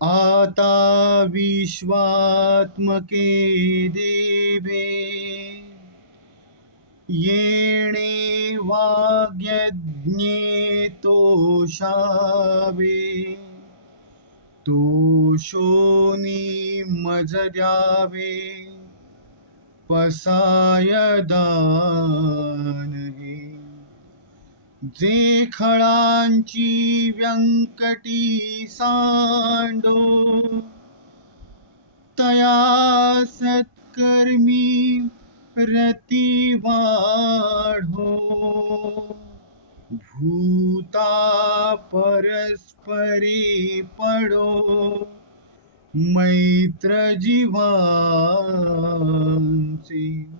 आता विश्वात्मके देवे येणे वाग्यज्ञे तोषावे तोषोनी मज द्यावे पसाय जे खळांची व्यंकटी सांडो. तया सत्कर्मी रती वाढो. भूता परस्परे पडो. मैत्र जीवांसी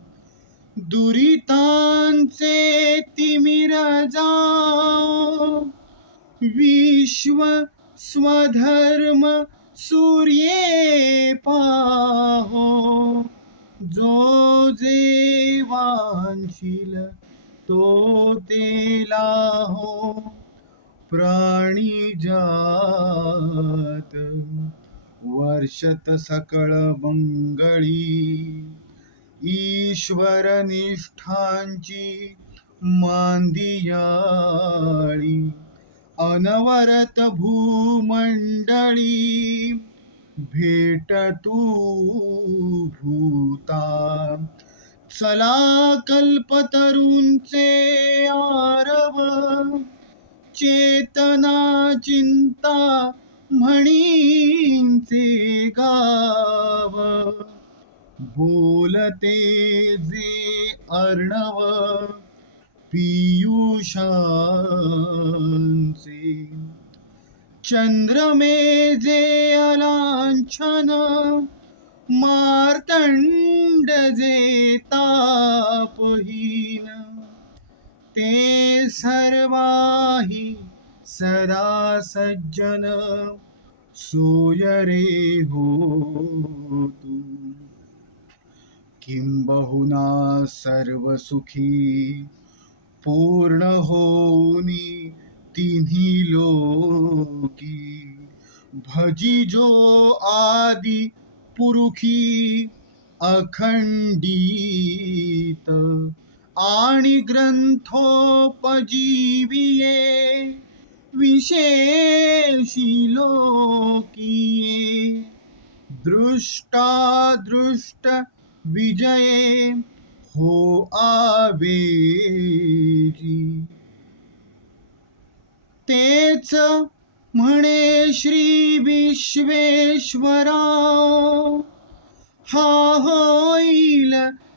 दुरितांचे तिमिर जाओ विश्व स्वधर्म सूर्ये पाहो. जो जे वांशील तो तेला हो प्राणी जात वर्षत सकळ मंगळी. ईश्वर निष्ठांची मांदियाळी अनवरत भूमंडळी भेट तू भूता. चला कल्पतरूंचे आरव चेतना चिंता म्हणींचे गाव. बोलते जे अर्णव पियुषांचे. चंद्रमे जे अलांछन मार्तंड जे तापहीन. ते सर्वाही सदा सज्जन सोयरे हो तू किंबहुना सर्व सुखी पूर्ण होनी तिन्ही लोकी। भजी जो आदि पुरुखी अखंडित। आणि ग्रंथोपजीविये विशेषी लोकिये। दृष्टादृष्ट विजये हो आवेजी तेच म्हणे श्री विश्वेश्वरा हा होईल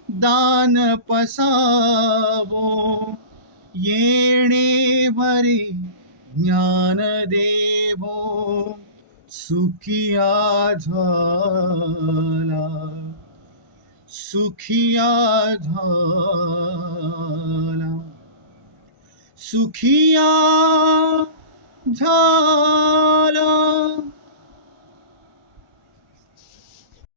दान पसावो। येणे वरे ज्ञान देवो सुखिया झाला। सुखिया झाला. सुखिया झाला.